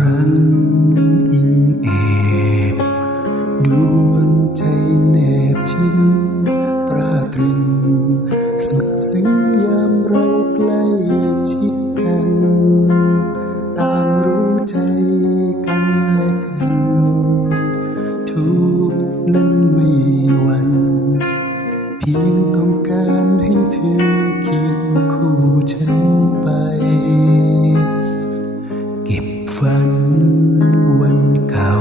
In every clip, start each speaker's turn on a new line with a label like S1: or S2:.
S1: รังอิงแอบดวงใจแนบชินตราตรึง สุดซึ้งยามเราใกล้ชิด ฝันวันเก่า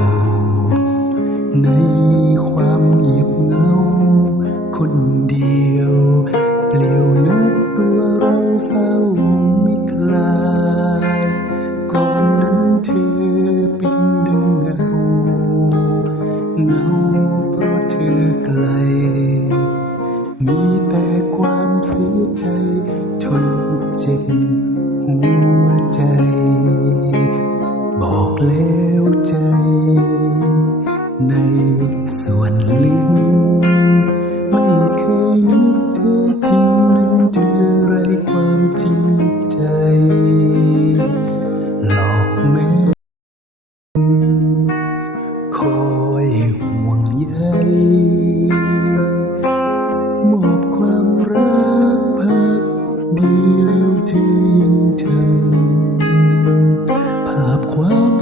S1: ในความเงียบเงา คนเดียวเปลี่ยวนักตัวเราเศร้าไม่คลาย ก่อนนั้นเธอเป็นดึงเงา เงาเพราะเธอไกล มีแต่ความเสียใจทนเจ็บ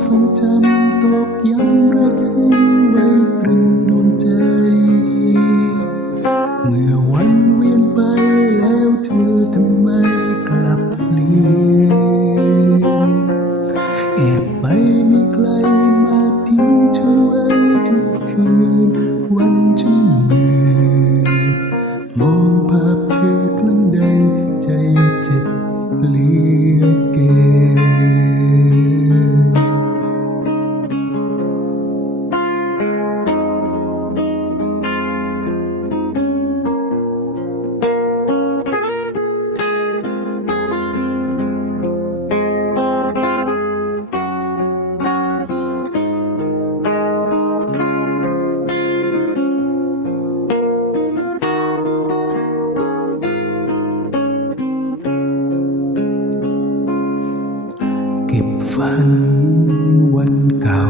S1: ทรงจำตอบย้ำรักซึ่งไว้ตรึงดวง เก็บฝันวันเก่า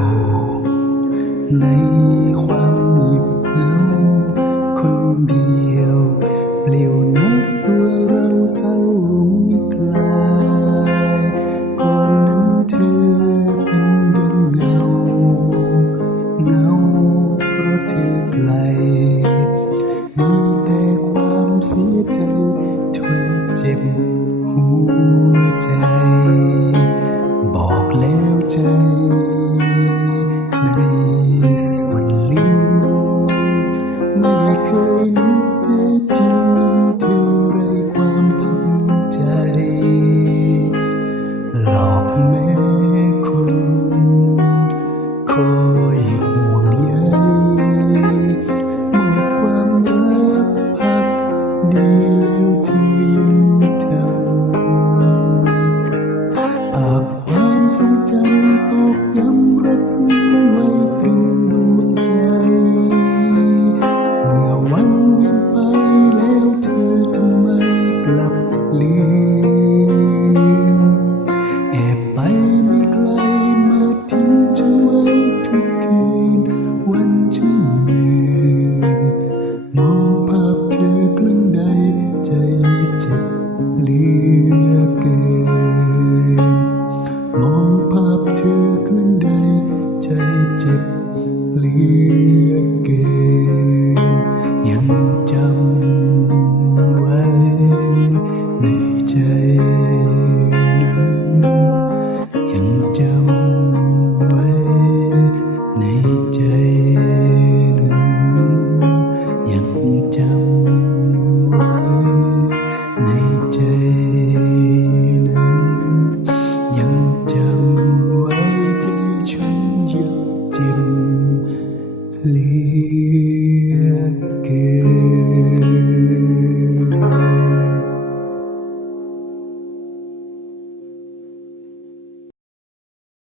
S1: อยห่วงใยมอความรักพักดีแล้วเธอยังจำปากความทรงจำตกย้ำรักซึ้ que